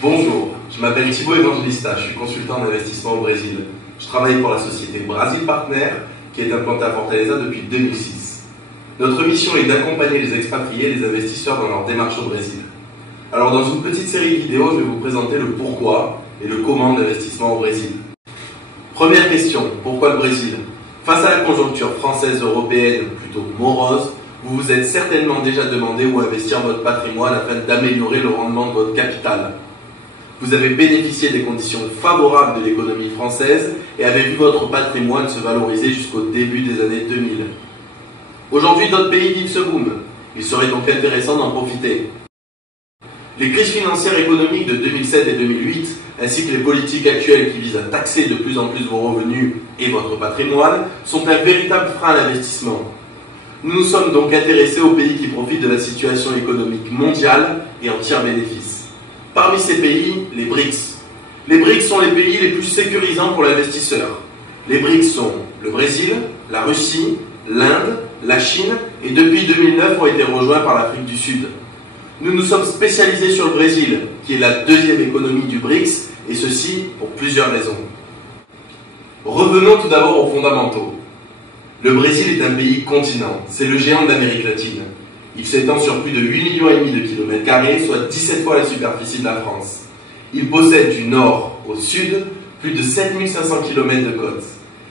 Bonjour, je m'appelle Thibaut Evangelista, je suis consultant en investissement au Brésil. Je travaille pour la société Brasil Partner, qui est implantée à Fortaleza depuis 2006. Notre mission est d'accompagner les expatriés et les investisseurs dans leur démarche au Brésil. Alors dans une petite série de vidéos, je vais vous présenter le pourquoi et le comment de l'investissement au Brésil. Première question, pourquoi le Brésil? Face à la conjoncture française européenne plutôt morose, vous vous êtes certainement déjà demandé où investir votre patrimoine afin d'améliorer le rendement de votre capital. Vous avez bénéficié des conditions favorables de l'économie française et avez vu votre patrimoine se valoriser jusqu'au début des années 2000. Aujourd'hui, d'autres pays vivent ce boom. Il serait donc intéressant d'en profiter. Les crises financières et économiques de 2007 et 2008, ainsi que les politiques actuelles qui visent à taxer de plus en plus vos revenus et votre patrimoine, sont un véritable frein à l'investissement. Nous nous sommes donc intéressés aux pays qui profitent de la situation économique mondiale et en tirent bénéfice. Parmi ces pays, les BRICS. Les BRICS sont les pays les plus sécurisants pour l'investisseur. Les BRICS sont le Brésil, la Russie, l'Inde, la Chine et depuis 2009 ont été rejoints par l'Afrique du Sud. Nous nous sommes spécialisés sur le Brésil, qui est la deuxième économie du BRICS, et ceci pour plusieurs raisons. Revenons tout d'abord aux fondamentaux. Le Brésil est un pays continent, c'est le géant de l'Amérique latine. Il s'étend sur plus de 8,5 millions de kilomètres carrés, soit 17 fois la superficie de la France. Il possède du nord au sud plus de 7500 km de côte.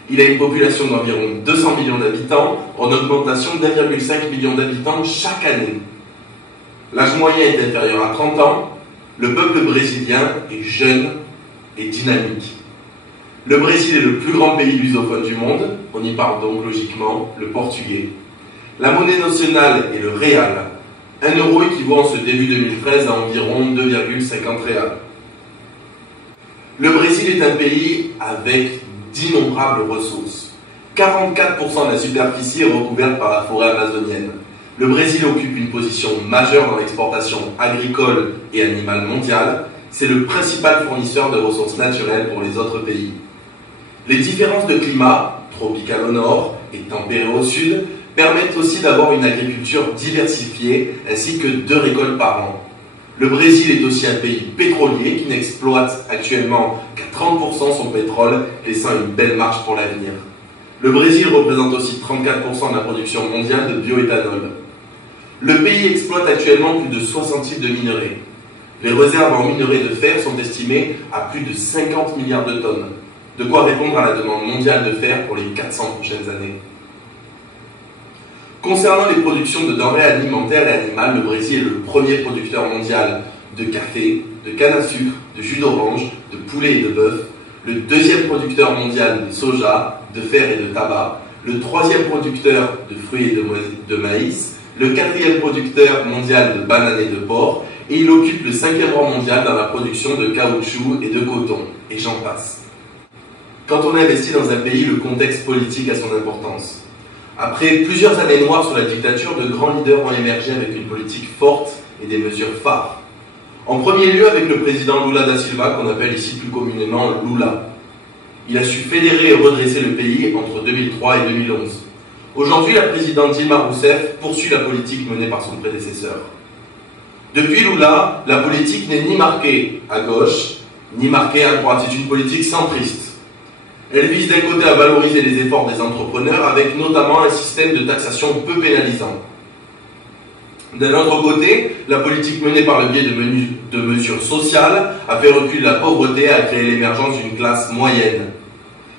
Il a une population d'environ 200 millions d'habitants, en augmentation d'1,5 million d'habitants chaque année. L'âge moyen est inférieur à 30 ans, le peuple brésilien est jeune et dynamique. Le Brésil est le plus grand pays lusophone du monde, on y parle donc logiquement le portugais. La monnaie nationale est le réal. 1 euro équivaut en ce début 2013 à environ 2,50 réals. Le Brésil est un pays avec d'innombrables ressources. 44% de la superficie est recouverte par la forêt amazonienne. Le Brésil occupe une position majeure dans l'exportation agricole et animale mondiale. C'est le principal fournisseur de ressources naturelles pour les autres pays. Les différences de climat, tropical au nord et tempéré au sud, permettent aussi d'avoir une agriculture diversifiée ainsi que 2 récoltes par an. Le Brésil est aussi un pays pétrolier qui n'exploite actuellement qu'à 30% son pétrole, laissant une belle marge pour l'avenir. Le Brésil représente aussi 34% de la production mondiale de bioéthanol. Le pays exploite actuellement plus de 60 types de minerais. Les réserves en minerais de fer sont estimées à plus de 50 milliards de tonnes, de quoi répondre à la demande mondiale de fer pour les 400 prochaines années. Concernant les productions de denrées alimentaires et animales, le Brésil est le premier producteur mondial de café, de canne à sucre, de jus d'orange, de poulet et de bœuf, le deuxième producteur mondial de soja, de fer et de tabac, le troisième producteur de fruits et de maïs, le quatrième producteur mondial de bananes et de porc, et il occupe le 5e rang mondial dans la production de caoutchouc et de coton, et j'en passe. Quand on investit dans un pays, le contexte politique a son importance. Après plusieurs années noires sous la dictature, de grands leaders ont émergé avec une politique forte et des mesures phares. En premier lieu avec le président Lula da Silva, qu'on appelle ici plus communément Lula. Il a su fédérer et redresser le pays entre 2003 et 2011. Aujourd'hui, la présidente Dilma Rousseff poursuit la politique menée par son prédécesseur. Depuis Lula, la politique n'est ni marquée à gauche, ni marquée à droite. C'est une politique centriste. Elle vise d'un côté à valoriser les efforts des entrepreneurs avec notamment un système de taxation peu pénalisant. D'un autre côté, la politique menée par le biais de mesures sociales a fait reculer la pauvreté et a créé l'émergence d'une classe moyenne.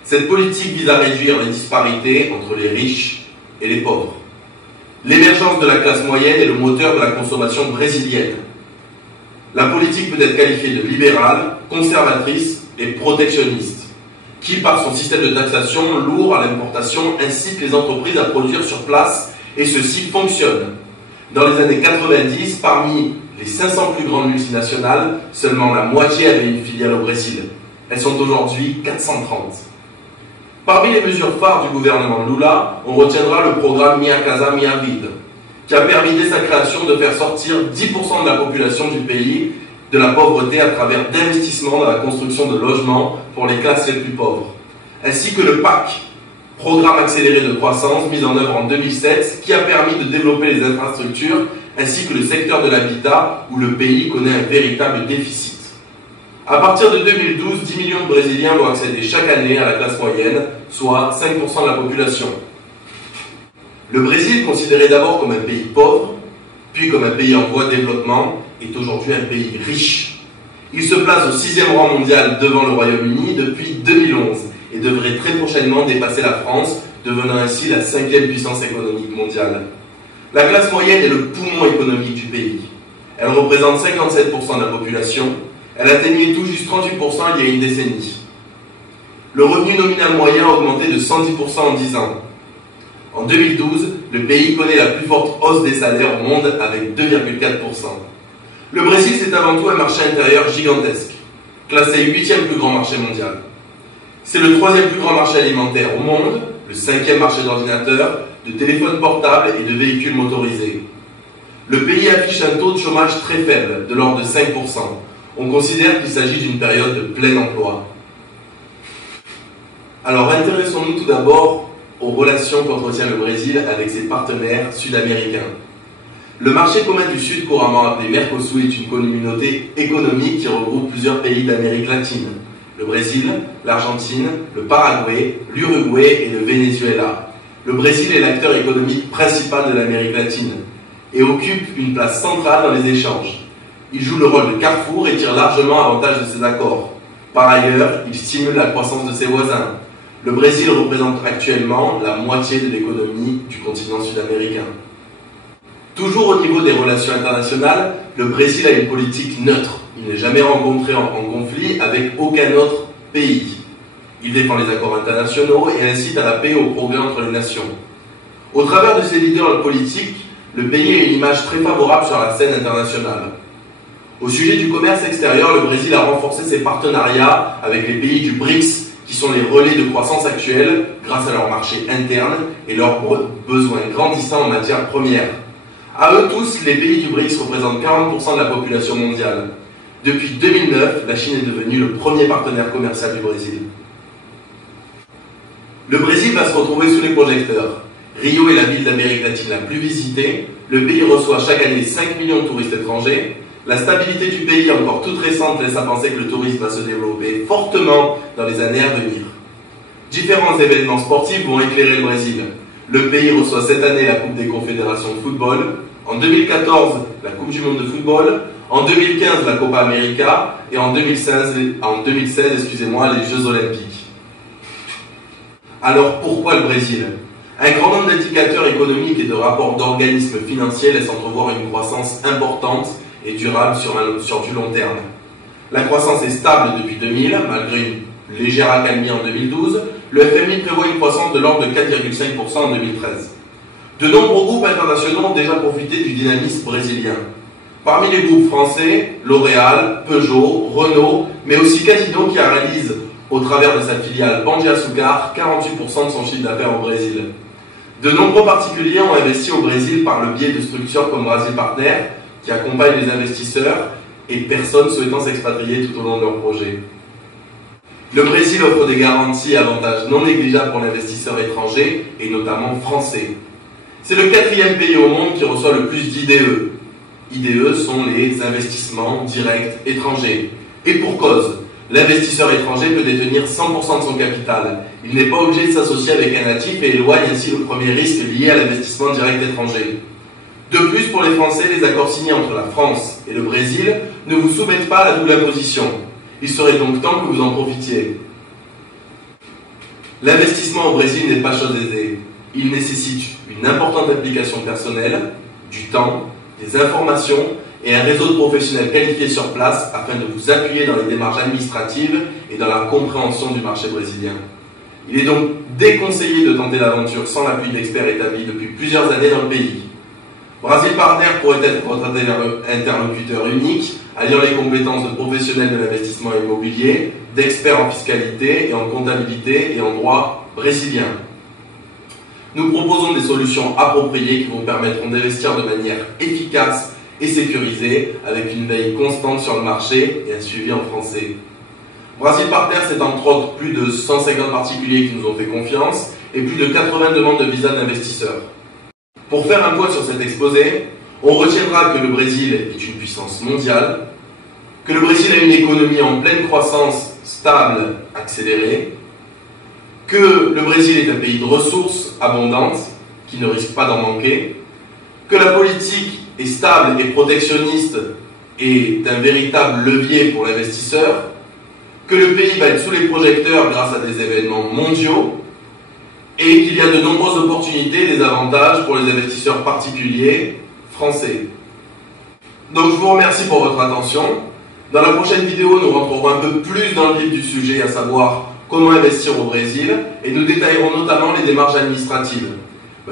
Cette politique vise à réduire les disparités entre les riches et les pauvres. L'émergence de la classe moyenne est le moteur de la consommation brésilienne. La politique peut être qualifiée de libérale, conservatrice et protectionniste, qui, par son système de taxation lourd à l'importation, incite les entreprises à produire sur place, et ceci fonctionne. Dans les années 90, parmi les 500 plus grandes multinationales, seulement la moitié avait une filiale au Brésil. Elles sont aujourd'hui 430. Parmi les mesures phares du gouvernement Lula, on retiendra le programme Minha Casa Minha Vida, qui a permis dès sa création de faire sortir 10% de la population du pays de la pauvreté à travers d'investissements dans la construction de logements pour les classes les plus pauvres, ainsi que le PAC, Programme accéléré de croissance, mis en œuvre en 2007, qui a permis de développer les infrastructures ainsi que le secteur de l'habitat où le pays connaît un véritable déficit. À partir de 2012, 10 millions de Brésiliens vont accéder chaque année à la classe moyenne, soit 5% de la population. Le Brésil, considéré d'abord comme un pays pauvre, puis comme un pays en voie de développement, est aujourd'hui un pays riche. Il se place au 6e rang mondial devant le Royaume-Uni depuis 2011 et devrait très prochainement dépasser la France, devenant ainsi la 5e puissance économique mondiale. La classe moyenne est le poumon économique du pays. Elle représente 57% de la population. Elle atteignait tout juste 38% il y a une décennie. Le revenu nominal moyen a augmenté de 110% en 10 ans. En 2012, le pays connaît la plus forte hausse des salaires au monde avec 2,4%. Le Brésil, c'est avant tout un marché intérieur gigantesque, classé 8e plus grand marché mondial. C'est le 3e plus grand marché alimentaire au monde, le 5e marché d'ordinateurs, de téléphones portables et de véhicules motorisés. Le pays affiche un taux de chômage très faible, de l'ordre de 5%. On considère qu'il s'agit d'une période de plein emploi. Alors intéressons-nous tout d'abord aux relations qu'entretient le Brésil avec ses partenaires sud-américains. Le marché commun du Sud, couramment appelé Mercosur, est une communauté économique qui regroupe plusieurs pays d'Amérique latine. Le Brésil, l'Argentine, le Paraguay, l'Uruguay et le Venezuela. Le Brésil est l'acteur économique principal de l'Amérique latine et occupe une place centrale dans les échanges. Il joue le rôle de carrefour et tire largement avantage de ces accords. Par ailleurs, il stimule la croissance de ses voisins. Le Brésil représente actuellement la moitié de l'économie du continent sud-américain. Toujours au niveau des relations internationales, le Brésil a une politique neutre. Il n'est jamais rencontré en conflit avec aucun autre pays. Il défend les accords internationaux et incite à la paix et au progrès entre les nations. Au travers de ses leaders politiques, le pays a une image très favorable sur la scène internationale. Au sujet du commerce extérieur, le Brésil a renforcé ses partenariats avec les pays du BRICS, qui sont les relais de croissance actuels grâce à leur marché interne et leurs besoins grandissants en matières premières. À eux tous, les pays du BRICS représentent 40% de la population mondiale. Depuis 2009, la Chine est devenue le premier partenaire commercial du Brésil. Le Brésil va se retrouver sous les projecteurs. Rio est la ville d'Amérique latine la plus visitée. Le pays reçoit chaque année 5 millions de touristes étrangers. La stabilité du pays, encore toute récente, laisse à penser que le tourisme va se développer fortement dans les années à venir. Différents événements sportifs vont éclairer le Brésil. Le pays reçoit cette année la Coupe des Confédérations de football. En 2014, la Coupe du monde de football. En 2015, la Copa América. Et en 2016, les Jeux Olympiques. Alors pourquoi le Brésil? Un grand nombre d'indicateurs économiques et de rapports d'organismes financiers laissent entrevoir une croissance importante et durable sur du long terme. La croissance est stable depuis 2000, malgré une légère accalmie en 2012. Le FMI prévoit une croissance de l'ordre de 4,5% en 2013. De nombreux groupes internationaux ont déjà profité du dynamisme brésilien. Parmi les groupes français, L'Oréal, Peugeot, Renault, mais aussi Casino qui réalise, au travers de sa filiale Pão de Açúcar, 48% de son chiffre d'affaires au Brésil. De nombreux particuliers ont investi au Brésil par le biais de structures comme Brasil Partner, qui accompagnent les investisseurs et personnes souhaitant s'expatrier tout au long de leur projet. Le Brésil offre des garanties et avantages non négligeables pour l'investisseur étranger, et notamment français. C'est le 4e pays au monde qui reçoit le plus d'IDE. IDE sont les investissements directs étrangers. Et pour cause, l'investisseur étranger peut détenir 100% de son capital. Il n'est pas obligé de s'associer avec un natif et éloigne ainsi le premier risque lié à l'investissement direct étranger. De plus, pour les Français, les accords signés entre la France et le Brésil ne vous soumettent pas à la double imposition. Il serait donc temps que vous en profitiez. L'investissement au Brésil n'est pas chose aisée. Il nécessite une importante implication personnelle, du temps, des informations et un réseau de professionnels qualifiés sur place afin de vous appuyer dans les démarches administratives et dans la compréhension du marché brésilien. Il est donc déconseillé de tenter l'aventure sans l'appui d'experts établis depuis plusieurs années dans le pays. Brasil Partner pourrait être votre interlocuteur unique, alliant les compétences de professionnels de l'investissement immobilier, d'experts en fiscalité et en comptabilité et en droit brésilien. Nous proposons des solutions appropriées qui vous permettront d'investir de manière efficace et sécurisée, avec une veille constante sur le marché et un suivi en français. Brasil Partner, c'est entre autres plus de 150 particuliers qui nous ont fait confiance et plus de 80 demandes de visa d'investisseurs. Pour faire un point sur cet exposé, on retiendra que le Brésil est une puissance mondiale, que le Brésil a une économie en pleine croissance, stable, accélérée, que le Brésil est un pays de ressources abondantes, qui ne risque pas d'en manquer, que la politique est stable et protectionniste et un véritable levier pour l'investisseur, que le pays va être sous les projecteurs grâce à des événements mondiaux et qu'il y a de nombreuses opportunités et des avantages pour les investisseurs particuliers français. Donc je vous remercie pour votre attention. Dans la prochaine vidéo, nous rentrerons un peu plus dans le vif du sujet, à savoir comment investir au Brésil, et nous détaillerons notamment les démarches administratives.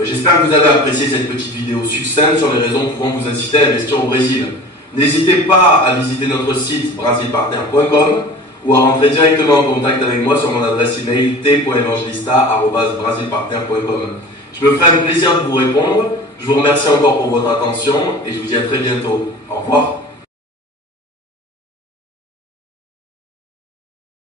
J'espère que vous avez apprécié cette petite vidéo succincte sur les raisons pouvant vous inciter à investir au Brésil. N'hésitez pas à visiter notre site brasilpartner.com ou à rentrer directement en contact avec moi sur mon adresse email t.evangelista@brasilpartner.com. Je me ferai un plaisir de vous répondre. Je vous remercie encore pour votre attention et je vous dis à très bientôt. Au revoir.